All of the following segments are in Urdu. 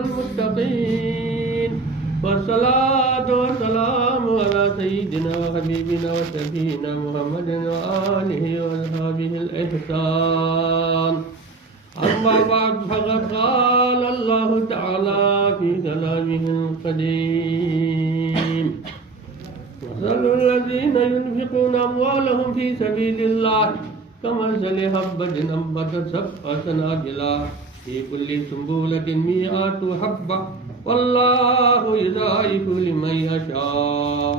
المتقين والصلاة والسلام على سيدنا وحبيبنا وشفيعنا محمد وآله وأصحابه الإحسان. أما بعد فقد قال الله تعالى في كلامه القديم: مثل الذين ينفقون أموالهم في سبيل الله كمثل حبة أنبتت سبع سنابل في كل سنبلة 100 حبة والله يضاعف لمن يشاء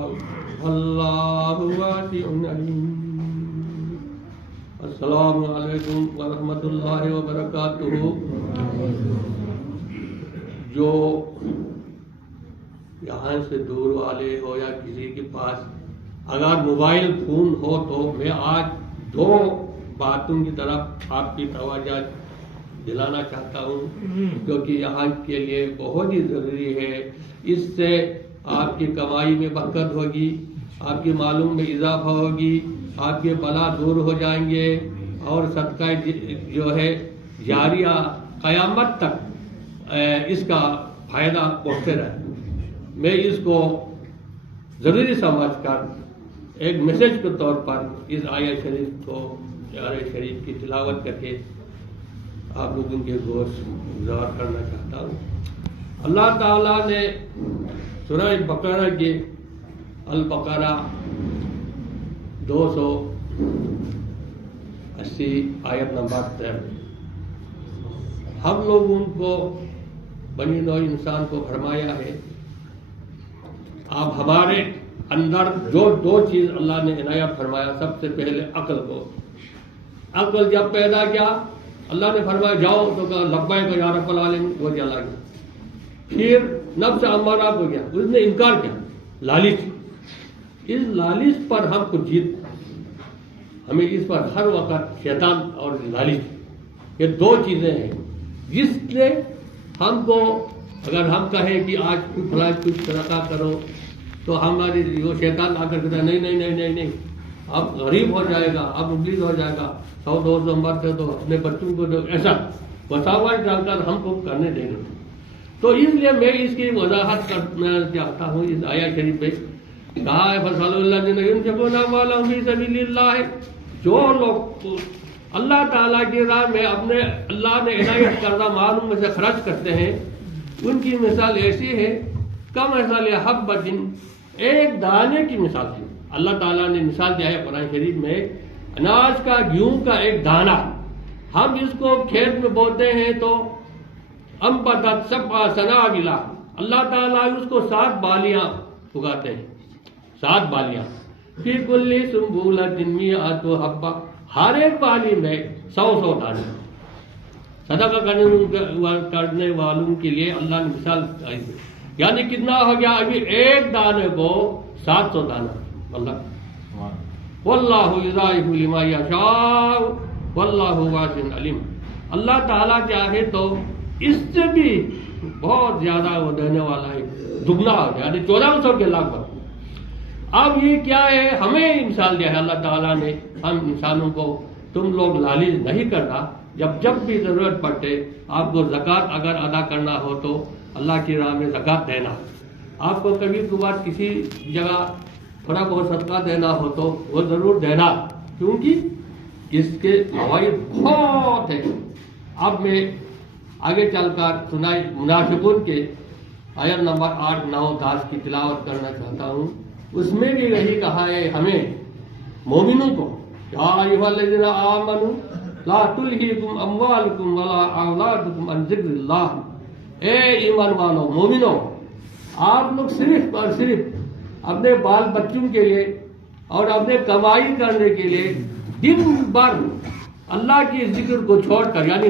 والله واسع عليم. السلام علیکم ورحمۃ اللہ وبرکاتہ. جو یہاں سے دور والے ہو یا کسی کے پاس اگر موبائل فون ہو تو میں آج 2 باتوں کی طرف آپ کی توجہ دلانا چاہتا ہوں کیونکہ یہاں کے لیے بہت ہی ضروری ہے. اس سے آپ کی کمائی میں برکت ہوگی، آپ کی معلوم میں اضافہ ہوگی، آپ کے بلا دور ہو جائیں گے اور صدقہ جو ہے جاریہ قیامت تک اس کا فائدہ پہنچتے رہے. میں اس کو ضروری سمجھ کر ایک میسج کے طور پر اس آیت شریف کو شریف کی تلاوت کر کے آپ لوگوں کے گزار کرنا چاہتا ہوں. اللہ تعالیٰ نے سورہ بقرہ کے البقرہ 280 آیت نمبر 13 ہم لوگوں کو بنی نوع انسان کو فرمایا ہے آپ ہمارے اندر جو 2 چیز اللہ نے عنایت فرمایا. سب سے پہلے عقل کو. عقل جب پیدا کیا اللہ نے فرمایا جاؤ تو کہا لبیک یا رب العالمین، وہ چلا گیا. پھر نفس امارہ کو گیا، اس نے انکار کیا. لالچ، اس لالچ پر ہم کو جیت، ہمیں اس پر ہر وقت شیطان اور لالچ یہ 2 چیزیں ہیں جس نے ہم کو اگر ہم کہیں کہ آج فلاں کچھ صدقہ کرو تو ہماری وہ شیطان آ کر کہتا ہے نہیں نہیں نہیں نہیں نہیں اب غریب ہو جائے گا، اب مبلغ ہو جائے گا، 100-200 نمبر سے تو اپنے بچوں کو دو، ایسا وساوٹ ڈال کر ہم کو کرنے دیں گے. تو اس لیے میں اس کی وضاحت کرنا چاہتا ہوں. اس آیت شریف پہ کہا ہے فَصَلُوا الَّذِينَ يُنْفِقُونَ أَمْوَالَهُمْ فِي سَبِيلِ اللَّهِ، جو لوگ اللہ تعالیٰ کی راہ میں اپنے اللہ نے عنایت کردہ مالوں میں سے خرچ کرتے ہیں ان کی مثال ایسی ہے کمثل حبۃ، ایک دانے کی مثال ہے. اللہ تعالیٰ نے مثال دیا ہے قرآن شریف میں اناج کا، گیہوں کا ایک دانہ. ہم اس کو کھیت میں بوتے ہیں تو انبتت سبع سنابل، اللہ تعالیٰ اس کو 7 بالیاں اگاتے ہیں، 7 بالیاں. فی کل سنبلۃ 100 حبۃ، ہر ایک بالی میں 100 دانے. صدقہ کرنے والوں کے لیے اللہ نے مثال دی، یعنی کتنا ہو گیا؟ ابھی ایک دانے کو 700 دانہ. اللہ واللہ یضاعف لمن یشاء واللہ واسع علیم. اللہ تعالیٰ چاہے تو اس سے بھی بہت زیادہ وہ دینے والا ہے، دگنا ہو گیا، یعنی 1400 کے لگ بھگ. اب یہ کیا ہے؟ ہمیں مثال دیا ہے اللہ تعالیٰ نے ہم انسانوں کو، تم لوگ لالچ نہیں کرنا، جب بھی ضرورت پڑتے آپ کو زکوٰۃ اگر ادا کرنا ہو تو اللہ کی راہ میں زکوٰۃ دینا. آپ کو کبھی کبھار کسی جگہ تھوڑا بہت صدقہ دینا ہو تو وہ ضرور دینا، کیونکہ اس کے فوائد بہت ہیں. اب میں آگے چل کر سنائی منافقون کے آیت نمبر 8، 9، 10 کی تلاوت کرنا چاہتا ہوں. اس میں بھی یہی کہا ہے ہمیں مومنوں کو، یا ایھا الذین آمنوا لا تلہکم اموالکم ولا اولادکم عن ذکر اللہ. اے ایمان والو، مومنوں، آپ لوگ صرف اور صرف اپنے بال بچوں کے لیے اور اپنے کمائی کرنے کے لیے دن بھر اللہ کے ذکر کو چھوڑ کر، یعنی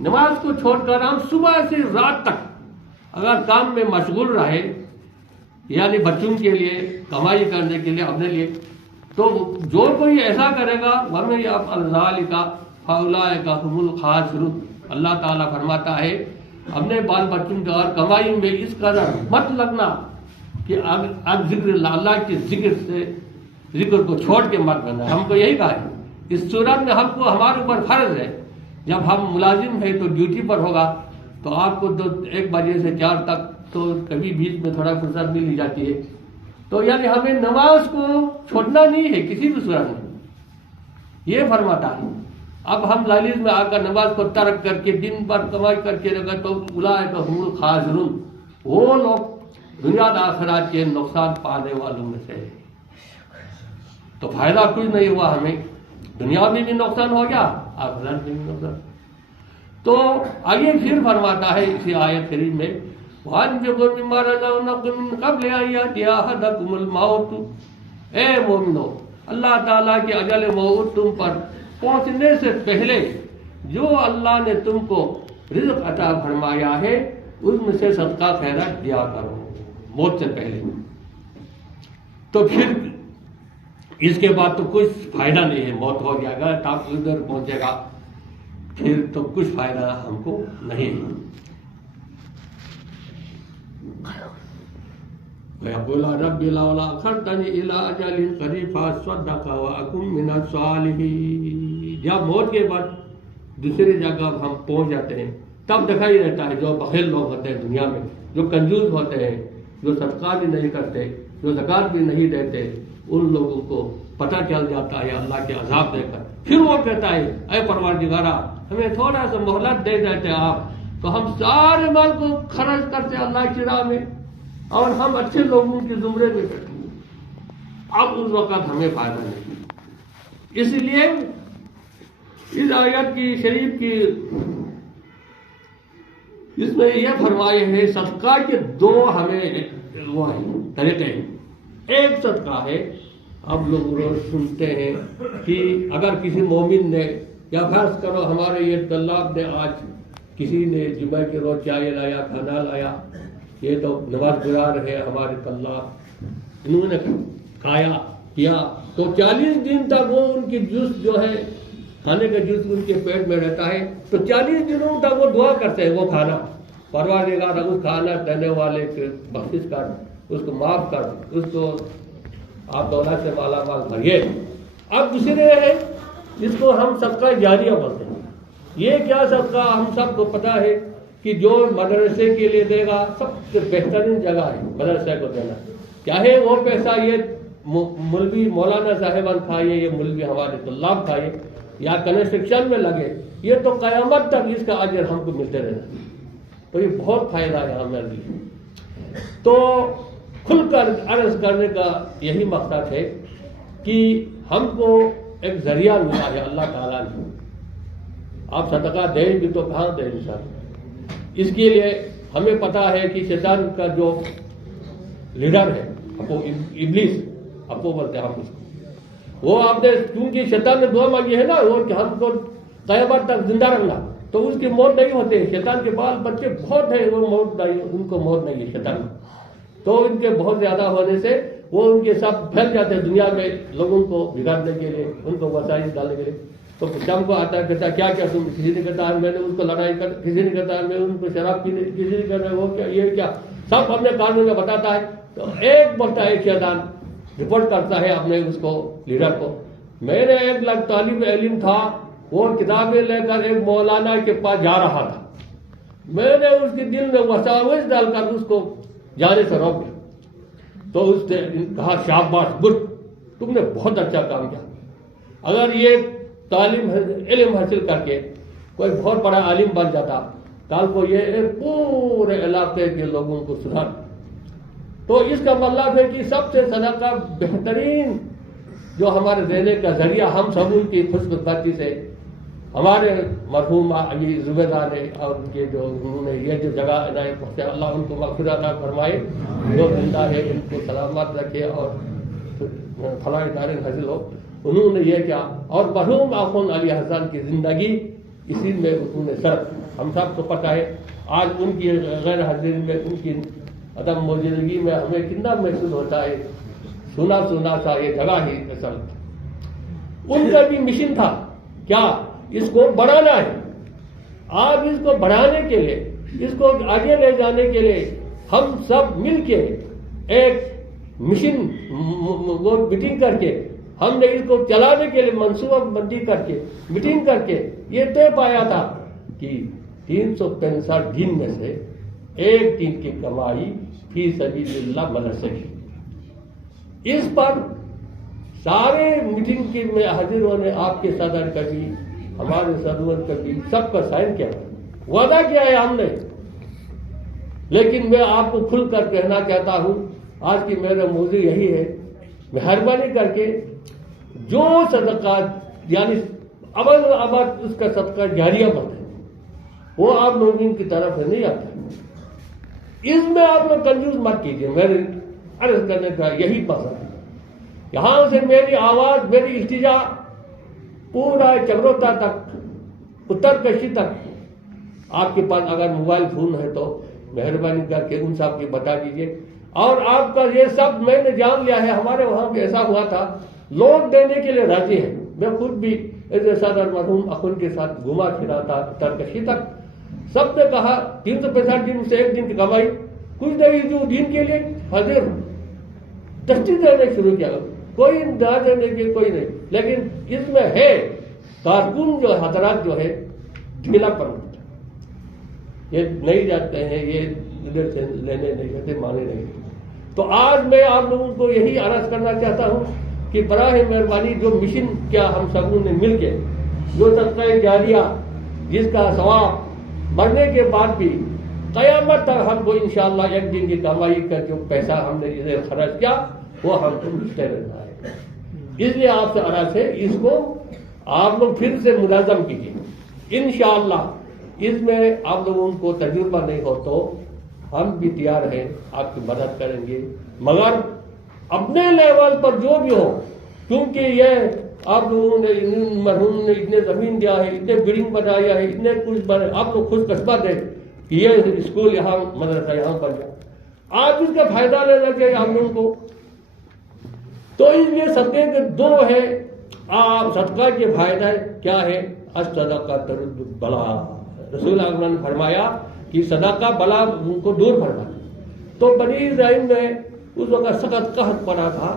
نماز کو چھوڑ کر ہم صبح سے رات تک اگر کام میں مشغول رہے، یعنی بچوں کے لیے، کمائی کرنے کے لیے، اپنے لیے، تو جو کوئی ایسا کرے گا وَمَن يَفْعَلْ ذَلِكَ فَأُولَٰئِكَ هُمُ الْخَاسِرُونَ. اللہ تعالیٰ فرماتا ہے اپنے بال بچوں کے اور کمائی میں اس قدر مت لگنا کہ اب ذکر اللہ کے ذکر کو چھوڑ کے مت بننا. ہم کو یہی کہا ہے اس صورت میں ہم کو ہمارے اوپر فرض ہے، جب ہم ملازم ہیں تو ڈیوٹی پر ہوگا تو آپ کو 1 بجے سے 4 تک تو کبھی بیچ میں تھوڑا فرصت مل جاتی ہے. تو یعنی ہمیں نماز کو چھوڑنا نہیں ہے کسی بھی صورت میں، یہ فرماتا ہے. اب ہم ذالز میں آ کر نماز کو ترک کر کے دن بھر کمائی کر کے رکھا تو اولئک هم الخاسرون، وہ لوگ دنیا آخرات کے نقصان پانے والوں میں سے. تو فائدہ کچھ نہیں ہوا ہمیں، دنیا میں بھی نقصان ہو گیا، آخرت میں بھی نقصان. تو آگے پھر فرماتا ہے اسی آیت کریم میں وَأَنفِقُوا مِمَّا رَزَقْنَاكُم مِّن قَبْلِ أَن يَأْتِيَ أَحَدَكُمُ الْمَوْتُ، اے مومنو اللہ تعالیٰ کے اجل موت تم پر پہنچنے سے پہلے جو اللہ نے تم کو رزق عطا فرمایا ہے اس میں سے صدقہ خیرات دیا کرو موت سے پہلے. تو پھر اس کے بعد تو کچھ فائدہ نہیں ہے، موت ہو جائے گا تب ادھر پہنچے گا، پھر تو کچھ فائدہ ہم کو نہیں ہے. وَيَقُولُ رَبِّ لَوْلَا أَخَّرْتَنِي إِلَىٰ أَجَلٍ قَرِيبٍ فَأَصَّدَّقَ وَأَكُن مِّنَ الصَّالِحِينَ. جب موت کے بعد دوسری جگہ ہم پہنچ جاتے ہیں تب دکھائی دیتا ہے جو بخیل لوگ ہوتے ہیں دنیا میں، جو کنجوس ہوتے ہیں، جو صدقہ بھی نہیں کرتے، جو زکوٰۃ بھی نہیں دیتے، ان لوگوں کو پتہ چل جاتا ہے اللہ کے عذاب دے کر. پھر وہ کہتا ہے اے پروردگارا ہمیں تھوڑا سا مہلت دے دیتے آپ تو ہم سارے مال کو خرچ کرتے اللہ کی راہ میں اور ہم اچھے لوگوں کے زمرے میں بیٹھیں. اب اس وقت ہمیں فائدہ نہیں. اس لیے اس آیت کی شریف کی اس میں یہ فرمائے ہیں صدقہ کے 2 ہمیں وہ ہیں طریقے ہیں. ایک صدقہ ہے، اب لوگ روز سنتے ہیں کہ اگر کسی مومن نے یا فرض کرو ہمارے یہ طلاب نے آج کسی نے جمعہ کے روز چائے لایا، کھانا لایا، یہ تو نماز گزار ہے ہمارے طلاب، انہوں نے کھایا کیا تو 40 دن تک وہ ان کی جز جو ہے کھانے کا جز ان کے پیٹ میں رہتا ہے. تو 40 دنوں تک وہ دعا کرتے ہیں وہ کھانا پروردگار اس کھانا دینے والے کے بخشش کر، اس کو معاف کر، اس کو آپ دولت سے مالا مال بھریے. اب دوسرے ہے جس کو ہم صدقہ جاریہ بولتے ہیں. یہ کیا صدقہ ہم سب کو پتہ ہے کہ جو مدرسے کے لیے دے گا سب سے بہترین جگہ ہے مدرسے کو دینا، چاہے وہ پیسہ یہ مولوی مولانا صاحبان کھائے، یہ مولوی ہمارے طلاب کھائے یا کنسٹرکشن میں لگے، یہ تو قیامت تک اس کا اجر ہم کو ملتے رہنا. تو یہ بہت فائدہ ہے ہمارے لیے. تو کھل کر عرض کرنے کا یہی مقصد ہے کہ ہم کو ایک ذریعہ ملا ہے اللہ تعالیٰ نے. آپ صدقہ دیں بھی تو کہاں دیں انسان. اس کے لیے ہمیں پتا ہے کہ شیطان کا جو لیڈر ہے ابلیس آپ کو بولتے ہیں ہم اس کو، وہ آپ نے کیونکہ شیطان نے دعا مانگی ہے نا وہ کہ ہم کو قیامت تک زندہ رکھنا، تو اس کی موت نہیں ہوتے. شیطان کے بال بچے بہت ہیں، وہ موت نہیں، ان کو موت نہیں ہے شیطان. تو ان کے بہت زیادہ ہونے سے وہ ان کے سب پھیل جاتے ہیں دنیا میں لوگوں کو بگاڑنے کے لیے، ان کو وسائل ڈالنے کے لیے. تو شام کو آتا ہے کہتا کیا کیا تم، کسی نے کہتا ہے میں نے اس کو لڑائی کر، کسی نے کہتا ہے میں ان کو شراب پینے، کسی نے کہتا ہے وہ کیا یہ کیا، سب اپنے قانون میں بتاتا ہے. تو ایک بولتا ہے شیطان رپورٹ کرتا ہے اپنے اس کو لیڈر کو، میں نے ایک طالب علم تھا وہ کتابیں لے کر ایک مولانا کے پاس جا رہا تھا، میں نے اس کے دل میں وساوس ڈال کر اس کو جانے سے روک دیا. تو اس نے کہا شاباش گڈ، تم نے بہت اچھا کام کیا. اگر یہ تعلیم علم حاصل کر کے کوئی بہت بڑا عالم بن جاتا کل کو یہ پورے علاقے کے لوگوں کو سدھار. تو اس کا مطلب ہے کہ سب سے صدقہ بہترین جو ہمارے دینے کا ذریعہ ہم سب کی خوش قسمتی سے ہمارے مرحوم علی زبیدار ہے اور ان کے جو انہوں نے یہ جو جگہ عنایت پہنچے، اللہ ان کو مغفرت عطا فرمائے، جو زندہ ہے ان کو سلامت رکھے اور فلاح دارین حاصل ہو. انہوں نے یہ کیا اور مرحوم آخوند علی حسن کی زندگی اسی میں انہوں نے سر، ہم سب کو پتہ ہے آج ان کی غیر حاضری میں ان کی عدم موجودگی میں ہمیں کتنا محسوس ہوتا ہے، سنا سنا سا یہ جگہ ہی اصل. ان کا بھی مشن تھا کیا اس کو بڑھانا ہے. آج اس کو بڑھانے کے لیے، اس کو آگے لے جانے کے لیے ہم سب مل کے ایک مشن وہ میٹنگ کر کے ہم نے اس کو چلانے کے لیے منصوبہ بندی کر کے میٹنگ کر کے یہ طے پایا تھا کہ 365 دن میں سے ایک دن کی کمائی فی سبیل اللہ مدرسے کی. اس پر سارے میٹنگ کی میں حاضر ہونے آپ کے صدر کا بھی ہمارے صدر کا بھی سب کا سائن کیا وعدہ کیا ہے ہم نے. لیکن میں آپ کو کھل کر کہنا چاہتا ہوں آج کی میرا موضوع یہی ہے، مہربانی کر کے جو صدقات یعنی اول ابد اس کا صدقہ جاریہ بنتا ہے وہ آپ لوگوں کی طرف سے نہیں آتا. اس میں آپ لوگ کنجوس مت کیجیے. میرے عرض کرنے کا یہی مقصد ہے. یہاں سے میری آواز میری التجا پورا چکروتا تک اتر کشی تک آپ کے پاس اگر موبائل فون ہے تو مہربانی کر کے ان صاحب کی بتا دیجیے. اور آپ کا یہ سب میں نے جان لیا ہے. ہمارے وہاں بھی ایسا ہوا تھا لوگ دینے کے لیے راضی ہیں. میں خود بھی صدر مرحوم اخن کے ساتھ گھوما پھرا تھا اتر کشی تک. سب نے کہا 365 دن سے ایک دن کی کمائی کچھ نہیں جو دین کے لیے حاضر دستی دینے شروع کیا. کوئی نہ دینے کے کوئی نہیں. لیکن اس میں ہے کارکن جو حضرات جو ہے ڈھیلا پن یہ نہیں جاتے ہیں، یہ ادھر سے لینے نہیں جاتے مانے نہیں. تو آج میں آپ لوگوں کو یہی عرض کرنا چاہتا ہوں کہ براہ مہربانی جو مشن کیا ہم سبوں نے مل کے جو صدقہ جاریہ جس کا ثواب مرنے کے بعد بھی قیامت تک ہم کو انشاءاللہ ایک دن کی کمائی کا جو پیسہ ہم نے اسے خرچ کیا وہ ہم کو ملتے رہنا ہے. اس لیے آپ سے عرض ہے اس کو آپ لوگ پھر سے ملازم کیجیے. انشاءاللہ اس میں آپ لوگوں کو تجربہ نہیں ہو تو ہم بھی تیار ہیں آپ کی مدد کریں گے، مگر اپنے لیول پر جو بھی ہو. کیونکہ یہ آپ لوگوں نے مرحوم نے اتنے زمین دیا ہے، اتنے بلڈنگ بنایا ہے، اتنے کچھ بنے، آپ لوگ خوش قسمت ہے کہ یہ اسکول یہاں مدرسہ یہاں بن گیا. آپ اس کا فائدہ لینا چاہیے آپ لوگوں کو. تو اس لیے صدقے کے دو ہے. آپ صدقہ کے فائدہ کیا ہے؟ الصدقہ ترد البلا. رسول اکرم نے فرمایا کہ صدقہ بلا ان کو دور فرماتا. تو بنی اسرائیل میں اس وقت سخت قحط پڑا تھا،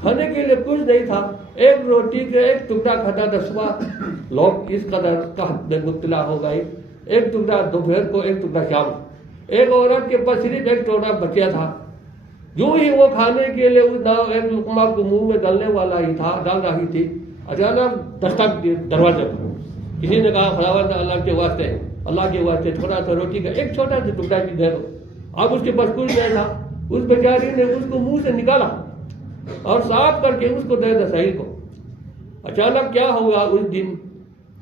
کھانے کے لیے کچھ نہیں تھا. ایک روٹی کے ایک ٹکڑا کھاتا تھا صبح. لوگ اس قدر قحط میں مبتلا ہو گئے. ایک ٹکڑا دوپہر کو ایک ٹکڑا شام. ایک عورت کے پاس صرف ایک ٹوٹا بچیا تھا. جو ہی وہ کھانے کے لیے ایک لقمہ کو منہ میں ڈالنے والا ہی تھا، ڈال رہی تھی، اچانک دستک دروازے پر کسی نے کہا خداوند اللہ کے واسطے تھوڑا سا روٹی کا ایک چھوٹا سا ٹکڑا بھی دے دو. اب اس کے پاس کچھ نہیں تھا. اس بیچاری نے اس کو منہ سے نکالا اور صاف کر کے اس کو دے دا سہیل کو. اچانک کیا ہوا اس دن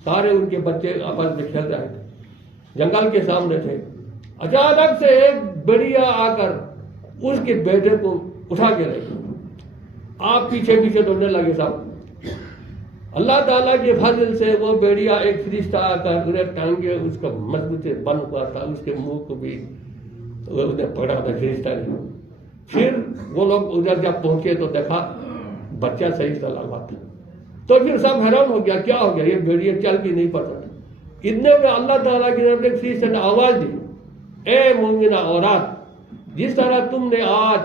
سارے ان کے بچے آپس میں کھیل رہے تھے، جنگل کے سامنے تھے. اچانک سے ایک بڑیا آ کر اس کے بیٹے کو اٹھا کے لے. آپ پیچھے پیچھے دوڑنے لگے صاحب. اللہ تعالیٰ کے فضل سے وہ بیڑیا ایک فرشتہ آ کر انہیں ٹانگے اس کا مضبوط سے بند ہوا تھا. اس کے منہ کو بھی اس نے پکڑا تھا فرشتہ نے. پھر وہ لوگ ادھر جب پہنچے تو دیکھا بچہ صحیح سلامت تھا. تو پھر سب حیران ہو گیا کیا ہو گیا، یہ بیڑیا چل بھی نہیں پڑتا. اتنے میں اللہ تعالیٰ کی طرف ایک فرشتے نے آواز دی، اے مومنہ اولاد، جس طرح تم نے آج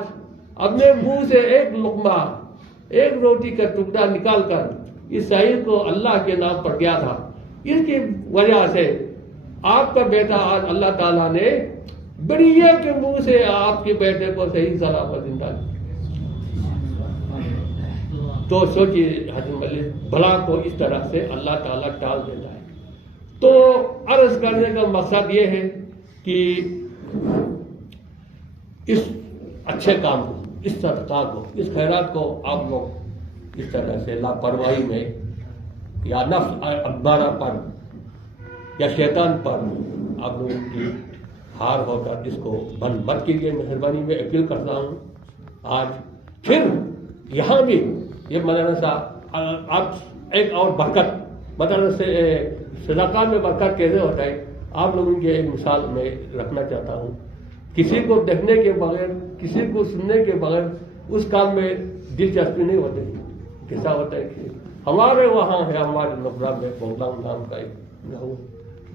اپنے منہ سے ایک لقمہ ایک روٹی کا ٹکڑا نکال کر اس سہیل کو اللہ کے نام پر دیا تھا، اس کی وجہ سے آپ کا بیٹا آج اللہ تعالیٰ نے بڑیے کے منہ سے آپ کے بیٹے کو صحیح سلامت زندہ کیا. تو سوچیے حضرت ملک بلا کو اس طرح سے اللہ تعالیٰ ٹال دیتا ہے. تو عرض کرنے کا مقصد یہ ہے کہ اس اچھے کام کو، اس صدقہ کو، اس خیرات کو آپ لوگ اس طرح سے لاپرواہی میں یا نفس امارہ پر یا شیطان پر آپ لوگوں کی ہار ہو کر اس کو بند مت کیجیے. مہربانی میں اپیل کرتا ہوں. آج پھر یہاں بھی یہ مدرسہ آپ ایک اور برکت مدرسے صدقہ میں برکت کیسے ہوتا ہے آپ لوگوں کی ایک مثال میں رکھنا چاہتا ہوں. کسی کو دیکھنے کے بغیر، کسی کو سننے کے بغیر اس کام میں دلچسپی نہیں ہوتی. کیسا ہوتا ہے کہ ہمارے وہاں ہے، ہمارے نبرا میں بنگلام نام کا ایک گاؤں،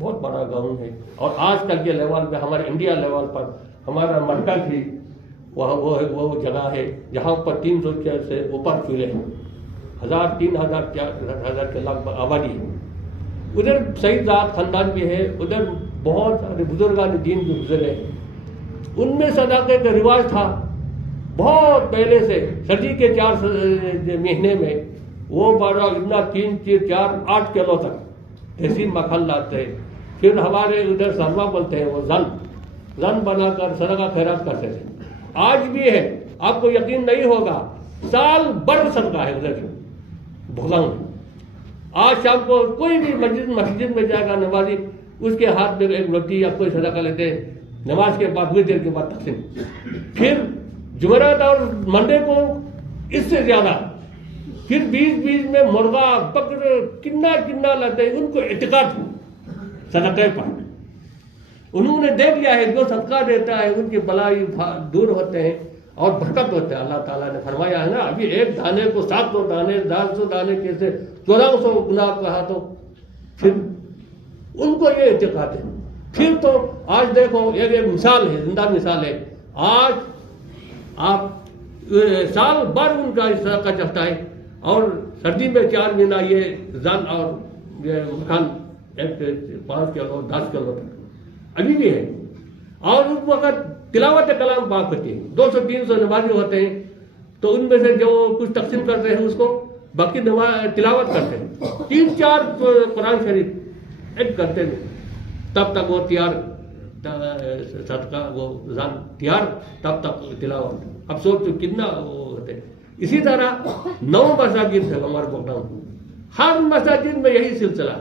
بہت بڑا گاؤں ہے. اور آج کل کے لیول پہ ہمارے انڈیا لیول پر ہمارا مرکز بھی وہ جگہ ہے جہاں پر 300 سے اوپر چولہے ہیں، 1000-3000 کے لگ بھگ آبادی ہے. ادھر سعید ذات خاندان بھی ہے، ادھر بہت سارے بزرگان دین بھی گزرے، ان میں صدقے کا رواج تھا بہت پہلے سے، سردی کے 4 مہینے میں وہ بڑا اتنا 3 4 8 کلو تک ایسی مکھن لاتے ہیں، پھر ہمارے ادھر سرما بولتے ہیں، وہ زن بنا کر صدقہ خیرات کرتے تھے، آج بھی ہے، آپ کو یقین نہیں ہوگا، سال بھر صدقہ ہے ادھر بھولاؤں میں۔ آج شام کو کوئی بھی مسجد میں جائے گا نمازی، اس کے ہاتھ میں ایک روٹی یا کوئی صدقہ لیتے ہیں، نماز کے بعد ہوئی دیر کے بعد تقسیم، پھر جمعرات اور منڈے کو اس سے زیادہ، پھر بیچ میں مرغا بکر کنا لاتے ہیں، ان کو اعتقاد صدقے پر، انہوں نے دیکھ لیا ہے جو صدقہ دیتا ہے ان کی بلائی دور ہوتے ہیں اور برکت ہوتے ہیں۔ اللہ تعالیٰ نے فرمایا ہے نا، ابھی ایک دانے کو 700 دانے 400 دانے کیسے 1400 گنا کہا، تو پھر ان کو یہ اعتقاد ہے۔ پھر تو آج دیکھو ایک مثال ہے، زندہ مثال ہے، آج آپ سال بھر ان کا اس طرح کا چلتا ہے، اور سردی میں 4 مہینہ یہ زن اور یہ مکھن 5 کلو 10 کلو تک ابھی بھی ہے، اور اس وقت تلاوت کلام پاک ہوتی ہے، 200-300 نمازی ہوتے ہیں، تو ان میں سے جو کچھ تقسیم کرتے ہیں اس کو باقی تلاوت کرتے ہیں، 3-4 قرآن شریف ایک کرتے ہیں، تب تک وہ تیار صدقہ وہ زن تیار، تب تک تلاوت، اب سوچو کتنا وہ ہوتے ہیں۔ اسی طرح 9 مساجد ہے ہمارے پروگرام، ہر مساجد میں یہی سلسلہ،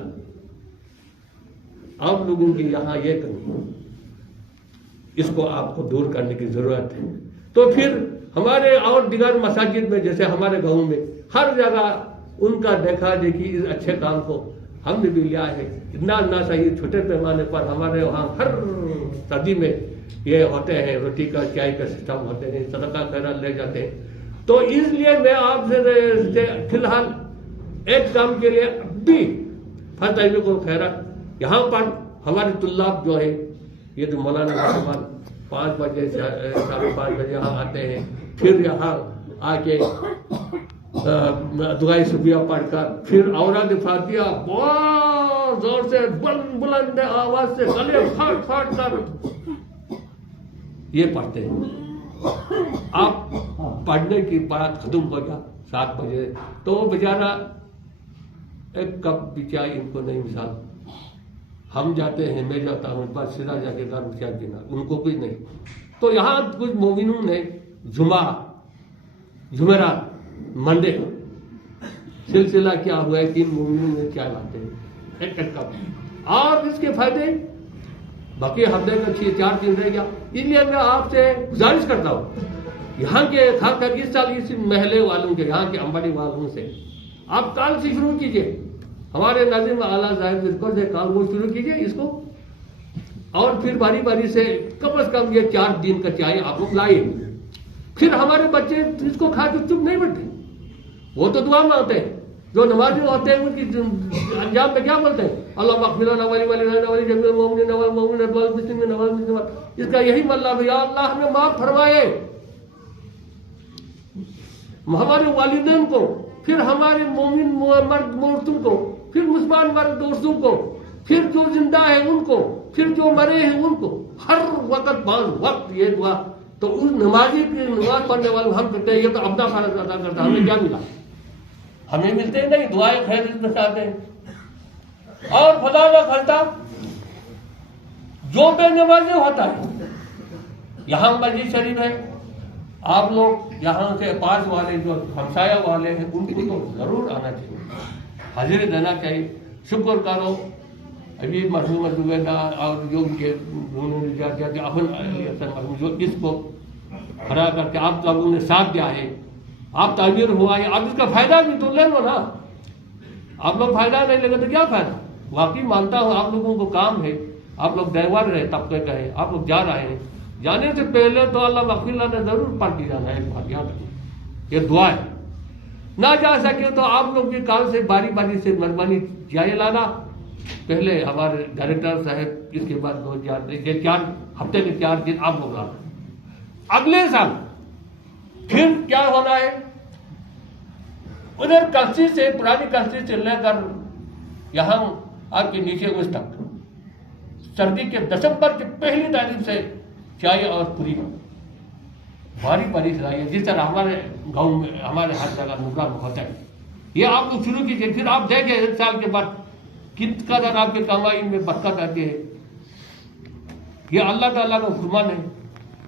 آپ لوگوں کی یہاں یہ کریں، اس کو آپ کو دور کرنے کی ضرورت ہے۔ تو پھر ہمارے اور دیگر مساجد میں، جیسے ہمارے گاؤں میں ہر جگہ ان کا دیکھا دیکھی اس اچھے کام کو ہم نے بھی لیا ہے، اتنا صحیح چھوٹے پیمانے پر ہمارے وہاں ہر صدی میں یہ ہوتے ہیں، روٹی کا چائے کا سسٹم ہوتے ہیں، صدقہ خیرات لے جاتے ہیں۔ تو اس لیے میں آپ سے فی الحال ایک کام کے لیے بھی فتح کو خیرات، یہاں پر ہمارے طلاب جو ہے یہ تو مولانا صاحبان 5 بجے سے 5:30 بجے یہاں آتے ہیں، پھر یہاں آ کے دعائے صبح پڑھ کر پھر اوراد فاتحہ بہت زور سے بلند آواز سے گلے پھاٹ کر یہ پڑھتے ہیں۔ آپ پڑھنے کی بات ختم ہو گیا 7 بجے، تو بیچارہ ایک کپ بھی چائے ان کو نہیں، مثال ہم جاتے ہیں، میں جاتا ہوں، بس سیدھا جا کے گھر میں چائے پینا، ان کو کچھ نہیں۔ تو یہاں کچھ مومنوں نے جمعرات منڈے سلسلہ کیا ہوا ہے، 3 مومنوں نے چائے لاتے ہیں ایک کپ، اور اس کے فائدے باقی ہفتے کا 4 دن رہ گیا۔ اس لیے میں آپ سے گزارش کرتا ہوں، یہاں کے خاص کر اس سال اس محلے والوں کے، یہاں کے امباڑی والوں سے آپ کال سے شروع کیجئے، ہمارے ناظم اعلیٰ ظاہر سے کال وہ شروع کیجئے اس کو، اور پھر باری باری سے کم از کم یہ 4 دن کا چائے آپ لوگ لائے، پھر ہمارے بچے اس کو کھا کے چپ نہیں بیٹھتے، وہ تو دعا مانگتے ہیں، جو نمازی ہوتے ہیں ان کی انجام میں کیا بولتے ہیں، اللہ مغفر لنا ولی جميع المؤمنین والمؤمنات والمسلمین والمسلمات، اس کا یہی مطلب ہے یا اللہ ہمیں معاف فرمائے ہمارے والدین کو، پھر ہمارے مومن مرد عورتوں کو، پھر مسلمان مرد دوستوں کو، پھر جو زندہ ہے ان کو، پھر جو مرے ہیں ان کو، ہر وقت 5 وقت یہ دعا۔ تو اس نمازی کی نماز پڑھنے والوں ہم کہتے ہیں یہ تو اپنا فرض ادا کرتا، ہمیں کیا ملا، ہمیں ملتے ہی نہیں، دعائیں خیر میں چاہتے ہیں۔ اور خدا نہ خاصہ جو بے نمازی ہوتا ہے، یہاں مسجد شریف ہے، آپ لوگ یہاں سے پاس والے جو ہمسایہ والے ہیں ان کو تو ضرور آنا چاہیے، حاضری دینا چاہیے، شکر کرو۔ ابھی مرحوم زبیدہ اور جو جو اس کو کھڑا کر کے آپ لوگوں نے ساتھ دیا ہے، آپ تعمیر ہوا ہے، آپ اس کا فائدہ بھی تو لے لو نا، آپ لوگ فائدہ نہیں لے گے تو کیا فائدہ۔ واقعی مانتا ہوں آپ لوگوں کو کام ہے، آپ لوگ دیوار رہے طبقے کا ہے، آپ لوگ جا رہے ہیں، جانے سے پہلے تو اللہ مغفر لنا ضرور پڑھ کے جانا ہے، ایک بات یاد رکھیں، یہ دعا ہے۔ نہ جا سکے تو آپ لوگ بھی کال سے باری باری سے مہربانی چائے لانا، پہلے ہمارے ڈائریکٹر صاحب، اس کے بعد 4 ہفتے کے 4 دن آپ لوگ لانا۔ اگلے سال پھر کیا ہونا ہے، ادھر کلسی سے، پرانی کلسی سے لے کر یہاں آپ کے نیچے اس تک سردی کے دسمبر کی پہلی تاریخ سے چائے اور پوری بھاری باری کھلائیے، جس طرح ہمارے گاؤں میں ہمارے ہر جگہ نگران ہوتا ہے. یہ آپ لوگ شروع کیجیے، پھر آپ دیکھیں 1 سال کے بعد کت قدر آپ کی کمائی میں برکت آتی ہے. یہ اللہ تعالیٰ کا فرمان ہے.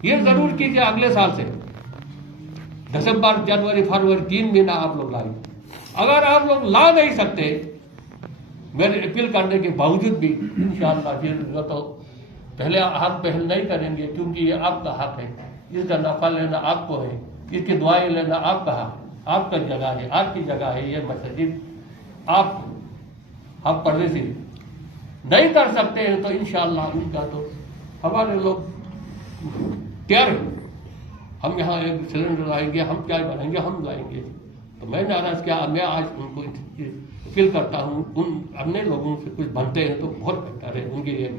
یہ ضرور کیجیے اگلے سال سے دسمبر جنوری فروری 3 مہینہ آپ لوگ لائیں. اگر آپ لوگ لا نہیں سکتے میرے اپیل کرنے کے باوجود بھی انشاءاللہ پھر تو پہلے ہم پہل نہیں کریں گے، کیونکہ یہ آپ کا حق ہے. اس کا نفع لینا آپ کو ہے، اس کی دعائیں لینا آپ کا حق، آپ کا جگہ ہے، آپ کی جگہ ہے. یہ مسجد آپ پردے سے نہیں کر سکتے ہیں تو انشاءاللہ ان کا تو ہمارے لوگ تیار ہیں. ہم یہاں ایک سلنڈر لائیں گے، ہم چائے بنائیں گے، ہم لائیں گے. تو میں نے عرض کیا، میں آج ان کو اپیل کرتا ہوں، ان اپنے لوگوں سے کچھ بنتے ہیں تو بہت بہتر ہے ان کے لیے.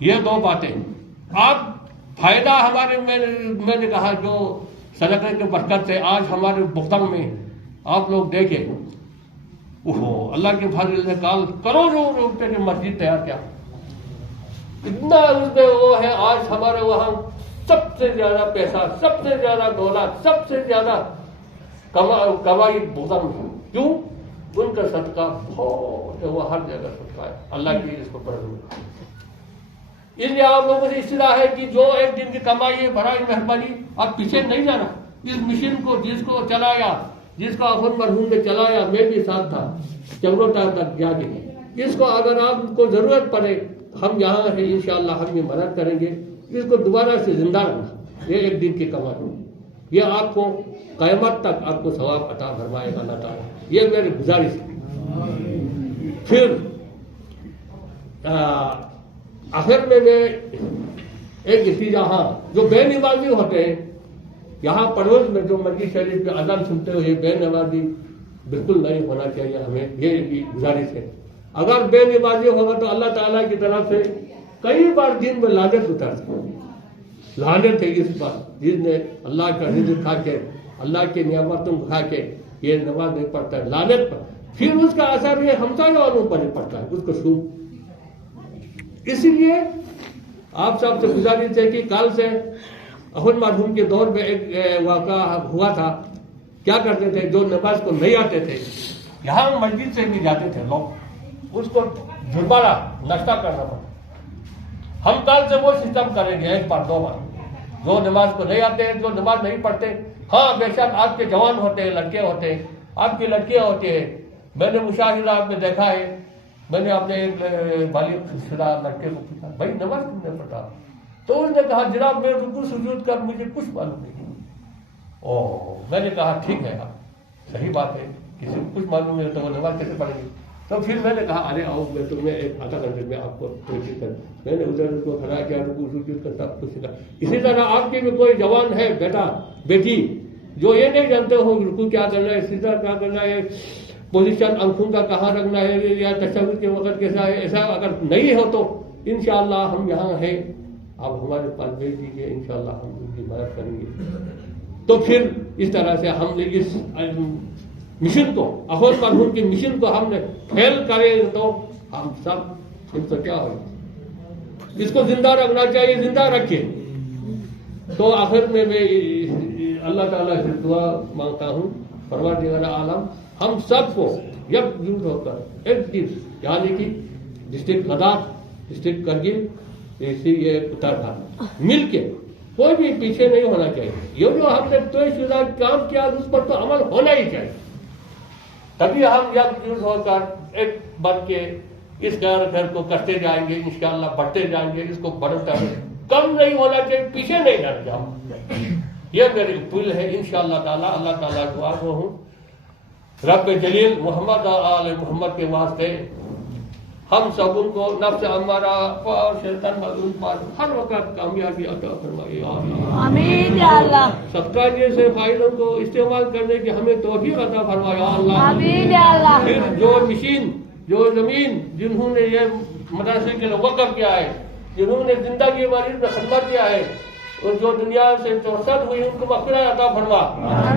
یہ 2 باتیں آپ فائدہ ہمارے میں نے کہا جو صدقے کے برکت سے آج ہمارے بختم میں آپ لوگ دیکھیں، اللہ کے فضل سے کال کروڑوں روپے کی مسجد تیار کیا. اتنا اس میں وہ ہے، آج ہمارے وہاں سب سے زیادہ پیسہ، سب سے زیادہ دولت، سب سے زیادہ کمائی بختم ہے. کیوں؟ ان کا صدقہ بہت ہے، وہ ہر جگہ صدقہ ہے. اللہ کی اس کو پڑھ. اس لیے آپ لوگوں سے استدعا ہے کہ جو 1 دن کی کمائی ہے، برائے مہربانی آپ پیچھے نہیں جانا. اس مشین کو جس کو چلایا، جس کو اخن مرحوم نے چلایا، میں بھی ساتھ تھا چوروں ٹائم تک جا کے. اس کو اگر آپ کو ضرورت پڑے ہم یہاں ہیں، انشاءاللہ ہم یہ مدد کریں گے. اس کو دوبارہ سے زندہ رکھنا، یہ 1 دن کی کمائی، یہ آپ کو قیامت تک آپ کو ثواب عطا فرمائے گا اللہ تعالیٰ. یہ میری گزارش ہے. پھر آخر میں ایک نتیجہ، جو بے نمازی ہوتے ہیں یہاں پڑوس میں، جو مسجد شریف کے اذان سنتے ہوئے بے نمازی بالکل نہیں ہونا چاہیے. ہمیں یہ گزارش ہے. اگر بے نمازی ہوگا تو اللہ تعالیٰ کی طرف سے کئی بار دن میں لعنت اترتی ہے. لعنت ہے اس پر جس نے اللہ کا رزق کھا کے، اللہ کی نعمتوں کھا کے یہ نماز نہیں پڑھتا ہے، لعنت پر. پھر اس کا اثر یہ ہمسایہ والوں پر ہی پڑتا ہے، اس کو سو. اسی لیے آپ سب سے گزارش ہے کہ کل سے اخن مرحوم کے دور میں ایک واقعہ ہوا تھا. کیا کرتے تھے، جو نماز کو نہیں آتے تھے، یہاں مسجد سے بھی جاتے تھے لوگ، اس کو جرمانہ ناشتہ کرنا پڑتا. ہم کل سے وہ سسٹم کریں گے، 1 بار 2 بار. جو نماز کو نہیں آتے ہیں، جو نماز نہیں پڑھتے، ہاں بے شک آپ کے جوان ہوتے ہیں، لڑکے ہوتے ہیں، آپ کی لڑکیاں ہوتی ہیں. میں نے مشاہدہ آپ میں دیکھا ہے. میں نے اپنے ایک بالغ شدہ لڑکے کو پوچھا، بھائی نماز کیوں نہیں پڑھتا؟ تو اس نے کہا، جناب میں رکوع سجود کر مجھے کچھ معلوم نہیں. میں نے کہا ٹھیک ہے، صحیح بات ہے، کسی کو کچھ معلوم نہیں تو وہ نماز کیسے پڑھیں گے؟ تو پھر میں نے کہا، ارے آؤ میں تمہیں 1 آدھا گھنٹے میں آپ کو کوشش کر. میں نے ادھر اس کو کھڑا کیا، رکوع سجود کا سب کچھ سکھا. اسی طرح آپ کے بھی کوئی جوان ہے، بیٹا بیٹی، جو یہ نہیں جانتے ہو رکوع کیا کرنا ہے، سجدہ کیا کرنا ہے، پوزیشن آنکھوں کا کہاں رکھنا ہے، یا تشہد کے وقت کیسا ہے، ایسا اگر نہیں ہو تو انشاءاللہ ہم یہاں ہیں، آپ ہمارے پاس بھیج دیجیے، انشاءاللہ ہم ان کی مدد کریں گے. تو پھر اس طرح سے ہم نے اس مشن کو، اخن مرحوم کی مشن کو ہم نے پھیل کرے تو ہم سب ان سے کیا ہو، اس کو زندہ رکھنا چاہیے، زندہ رکھے. تو آخر میں اللہ تعالیٰ سے دعا مانگتا ہوں، پروردگار عالم ہم سب کو یکجوٹ ہو کر ایک دن، یعنی کہ ڈسٹرکٹ لداخ، ڈسٹرکٹ کرگل، یہ اتراکھنڈ، مل کے کوئی بھی پیچھے نہیں ہونا چاہیے. یہ جو ہم نے طے شدہ کام کیا اس پر تو عمل ہونا ہی چاہیے. تبھی ہم یکجوٹ ہو کر ایک بن کے اس گھر کو کرتے جائیں گے، انشاءاللہ بڑھتے جائیں گے. اس کو بڑھتا ہے، کم نہیں ہونا چاہیے، پیچھے نہیں جانا چاہیے. یہ میری اپیل ہے انشاءاللہ تعالیٰ. اللہ تعالیٰ دعا کو ہوں رب جلیل محمد اور آل محمد کے واسطے ہم سب کو نفس ہمارا اور شیطان مغلوب پر ہر وقت کامیابی عطا فرمائے. آمین یا اللہ. سبقہ سے فائدوں کو استعمال کرنے کی ہمیں توفیق عطا فرمائے اللہ. آمین یا اللہ. پھر جو مشین، جو زمین جنہوں نے یہ مدرسے کے لیے وقف کیا ہے، جنہوں نے زندگی مریض میں خدمت کیا ہے، اور جو دنیا سے چوسط ہوئی ان کو مغفرت عطا فرما.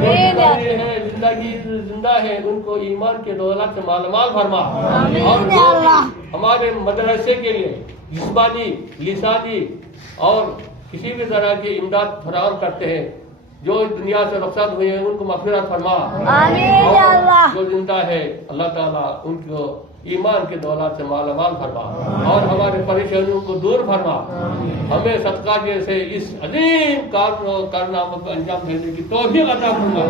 زندگی زندہ ہے ان کو ایمان کے دولت سے مال مال فرما. اور ہمارے مدرسے کے لیے جسمانی لسانی اور کسی بھی طرح کی امداد فراہم کرتے ہیں، جو اس دنیا سے رخصت ہوئے ہیں ان کو مغفرت فرما، آمین یا اللہ۔ جو زندہ ہے اللہ تعالیٰ ان کو ایمان کے دولت سے مالا مال فرما اور ہمارے پریشانیوں کو دور فرما، ہمیں صدقہ جیسے اس عظیم کارنامے کو انجام دینے کی توفیق عطا فرما،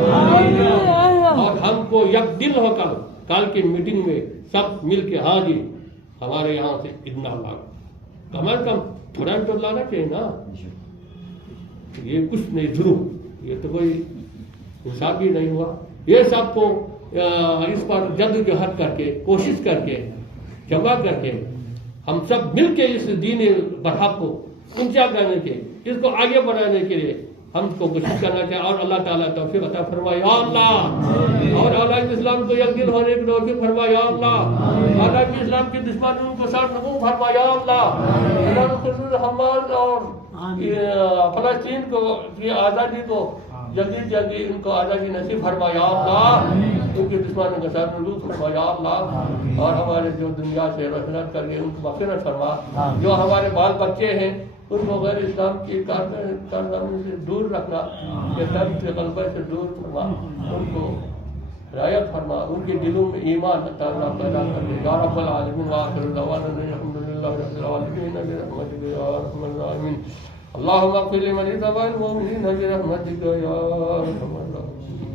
اور ہم کو یک دل ہو کر کل کی میٹنگ میں سب مل کے حاضر ہمارے یہاں سے اتنا لاکھ کم از کم تھوڑا تو لانا چاہیے نا، یہ کچھ نہیں ضرور، یہ تو کوئی حساب بھی نہیں ہوا، یہ سب کو اس پر جدوجہد کر کے کوشش کر کے جمع کر کے ہم سب مل کے اس دین برحق کو اونچا کرنے کے، اس کو آگے بڑھانے کے لیے ہم کو کوشش کرنا چاہیے، اور اللہ تعالیٰ توفیق عطا فرمائے یا اللہ، اور عالم اسلام کو یکجہت ہونے کی توفیق فرمائے یا اللہ، عالم اسلام کی دشمنوں کو سر نگوں فرمائے یا اللہ، خصوص حماس اور فلسطین کو کی آزادی کو جلدی ان کو آزادی نصیب فرمائے یا اللہ، ان کے دشمنوں کا سر نگوں فرمائے یا اللہ، اور ہمارے جو دنیا سے رحمت کر کے ان کو مغفرت فرما، جو ہمارے بال بچے ہیں ان کو غیر اسلام کی کارنامے سے دور رکھنا، کہ درد کے غلبے سے دور فرما، ان کو ہدایت فرما، ان کے دلوں میں ایمان پیدا کر دے یا رب العالمین، وآخر دعوانا الحمدللہ رب العالمین برحمتک یا ارحم الراحمین، اللہم اغفر لمن تاب المؤمنین برحمتک یا ارحم الراحمین۔